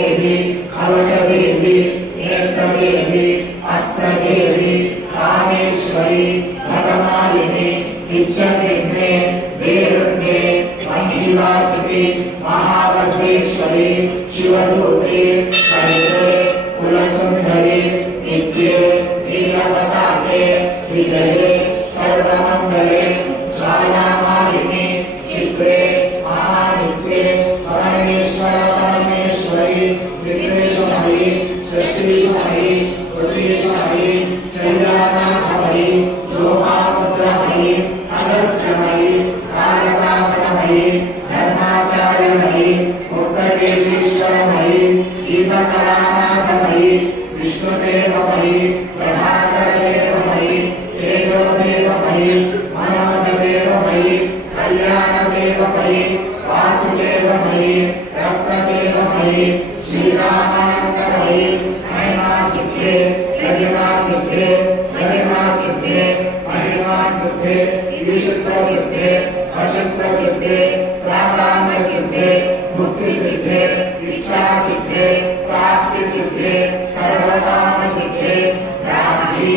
देवी कवच देवी नेत्र देवी अस्त्र देवी कामेश्वरी भगमालिनी इच्छाग्ने वेरुण्डे वह्निवासिनी महावज्रेश्वरी शिवदूते हरिद्रे कुलसुंदरी नित्ये नीलपताके विजये सर्वमंगले ज्वालामालिनी चित्रे महानित्ये परमेश्वर परमेश्वरी विघ्नेश्वरी सृष्टिश्वरी कोटीश्वरी चैलानाथमयी लोपापुत्रमयी अगस्त्यमयी कालकापनमयी धर्माचार्यमयी मुक्तकेशीश्वरमयी दीपकलानाथमयी विष्णुदेवमयी प्रभाकरदेवमयी तेजोदेवमयी मनोजदेवमयी कल्याणदेवमयी वासुदेवमयी रक्तदेवमयी श्रीरामानंदमयी महिमासिद्धे गरिमासिद्धे गरिमासिद्धे महिमासिद्धे विशुद्धसिद्धे अशुद्धसिद्धे प्राकाम्यसिद्धे मुक्तिसिद्धे इच्छासिद्धे प्राप्तिसिद्धे सर्वकामसिद्धे ब्राह्मणी